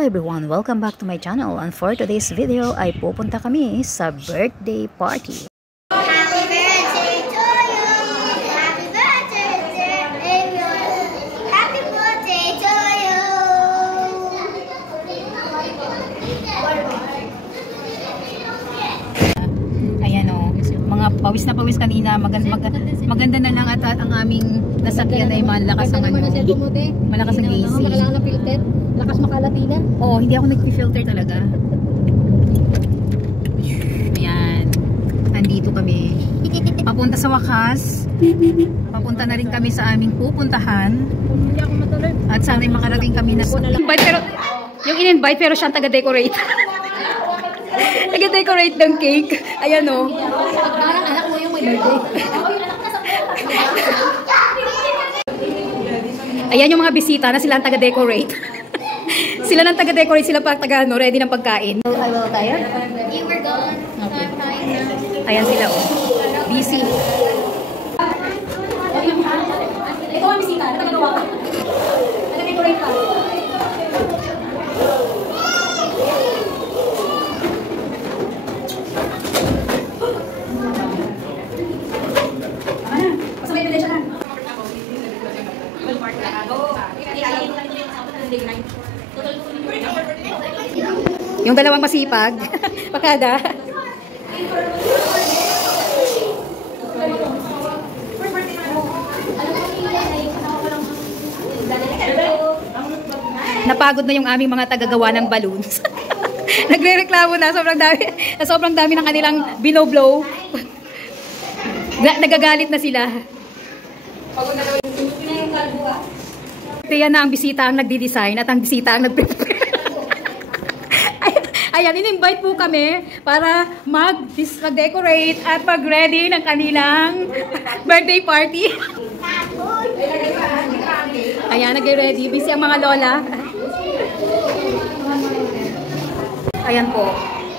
Hello everyone, welcome back to my channel, and for today's video ay pupunta kami sa birthday party. Happy birthday to you! Happy birthday to you! Happy birthday to you! Ayan o, mga pawis na pawis kanina, maganda na lang at ang aming nasakyan ay malakas ang malakas ang AC. Lakas makalatina. Oo, hindi ako nag-filter talaga. Ayan. Andito kami. Papunta sa wakas. Papunta na rin kami sa aming pupuntahan. Hindi ako matuloy. At sana'y makarating kami na invite, pero yung in-invite pero siyang taga-decorate. Taga-decorate ng cake. Ayan o. Parang anak mo yung may birthday. Ayan yung mga bisita na sila ang taga-decorate. Sila nang taga-decorate, sila pa taga-ano, ready ng pagkain. Ay, wala tayo? You were gone. Okay. Ayan sila oh. Busy. Ito ang bisita. Nagagawa ko. Nag-decorate pa. Pasabay na din siya na. Yung dalawang masipag. Pakada. Napagod na yung aming mga tagagawa ng balloons. Nagre-reklamo na sobrang dami ng kanilang binoblow. Nagagalit na sila. Kaya na ang bisita ang nagdi-design at ang bisita ang nag-prepare. Ayan, in-invite po kami para mag-decorate at mag-ready ng kanilang birthday party. Ayan, nag-ready. Busy ang mga lola. Ayan po.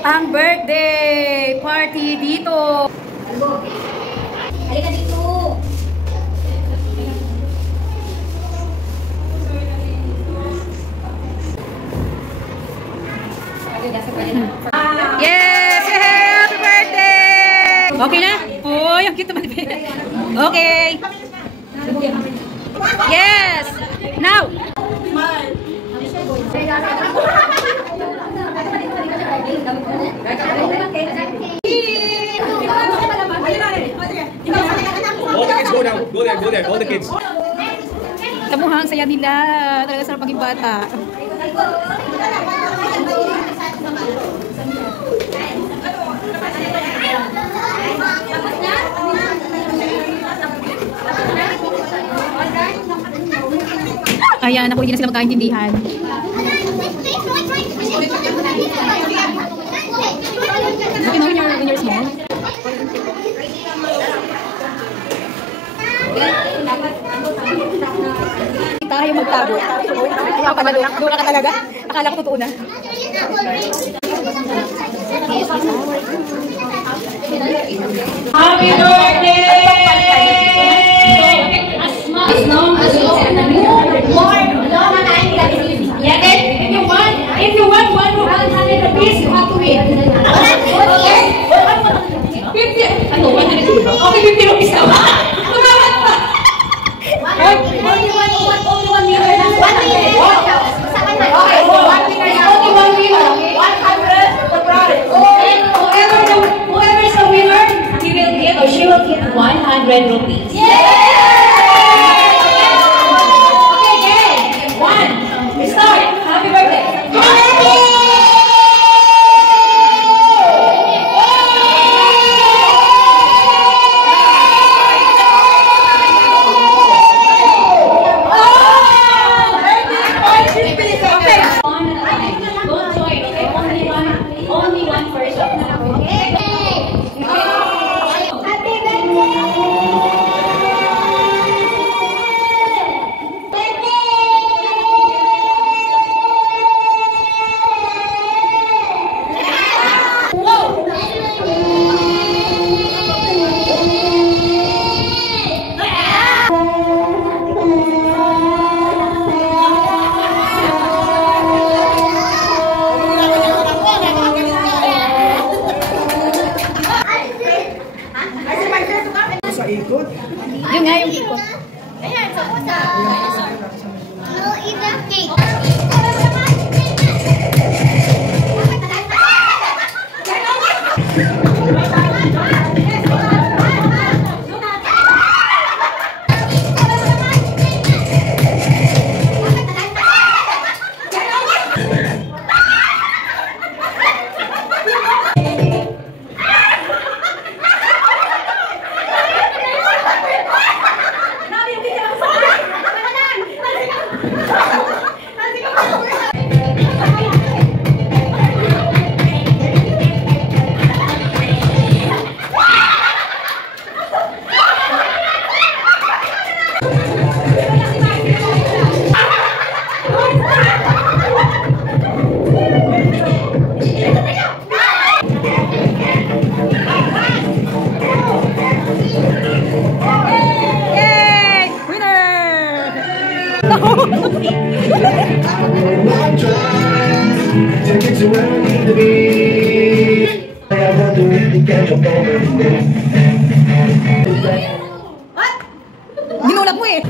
Ang birthday party dito. Halika dito. Yes! Happy birthday! Okay na? Oh, yung cute naman. Okay. Yes! Now! All the kids go down. Go there. All the kids. Tamuhang saya nila. Talaga sarap maging bata. Ayan, ako hindi na sila magkaintindihan. Okay, no, when you're small. Tayo magtago. Ayaw ka na doon. Doon ka talaga. Akala ko totoo na. Happy birthday! As long as you more, if you want 100 rupees, you have to win. Okay? 50. Ano, 100? Okay, 50 rupees na. Kumahat pa. Only one winner. Okay, so only one winner. 100 the prize. Okay? Whoever is the winner, he will get or she will get 100 rupees. Yeah! Okay, guys. Ginulat mo eh.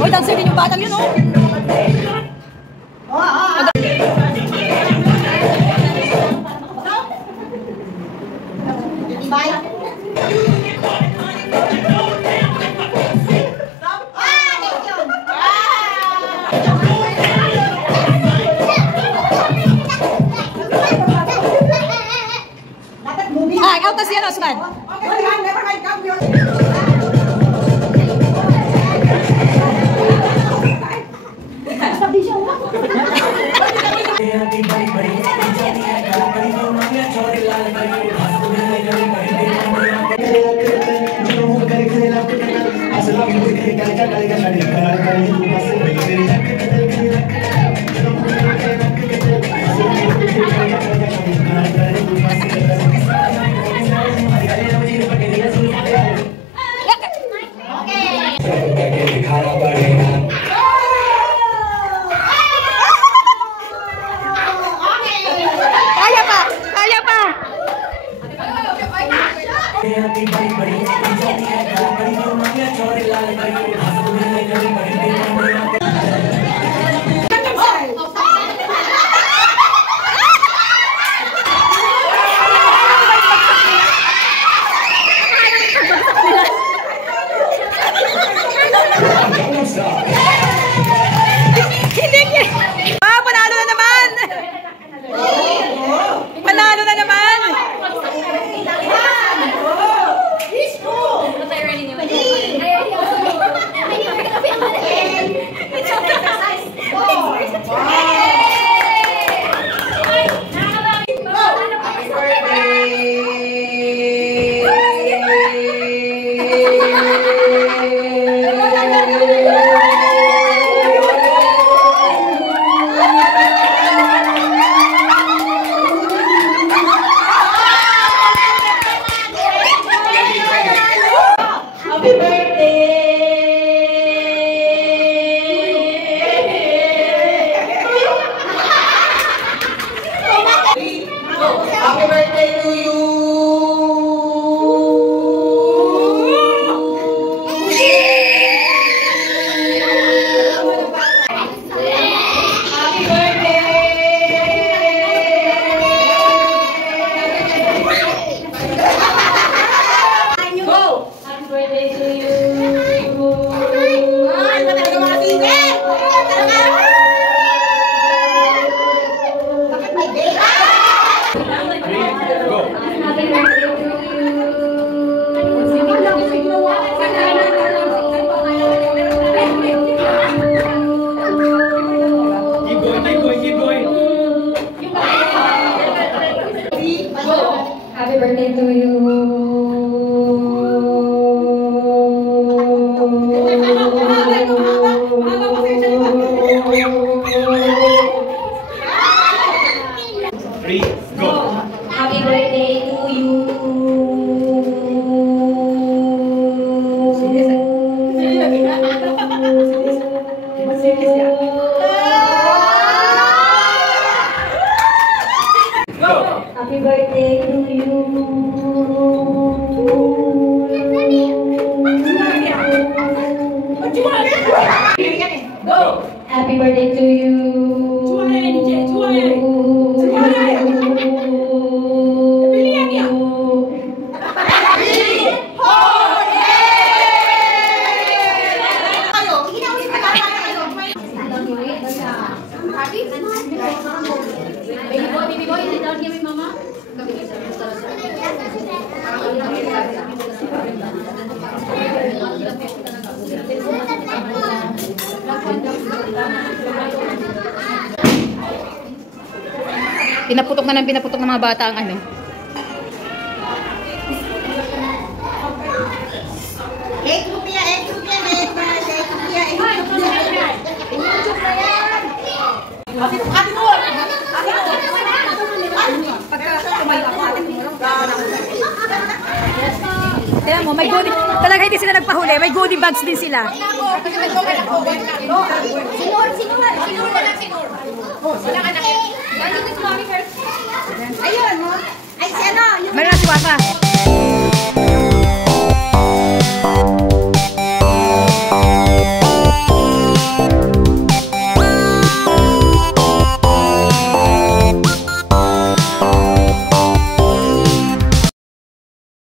Hoy, dancer din yung batang yun, oh. Ay, out na siya, Osman. Kaya pa! Kaya pa! Hindi niya! Ah, panalo na naman! Panalo na naman! Happy birthday! Happy birthday to you! Happy birthday! Go! Happy birthday to you! Ay, ba talaga mga tingin? Bakit may day? Go. Happy birthday to you! Keep going, keep going, keep going. Happy birthday to you! Three, go. Happy birthday to you! Go. Happy birthday to you! Go. Happy birthday to Pinaputok na ng mga bata ang ano. Kaya tingnan mo, may goodie, talaga hindi sila nagpahuli, may goodie bags din sila. Sinur na lang, sinur. Wala ka na. Ayun, mo. Ay, si ano? Meron na si Wafa.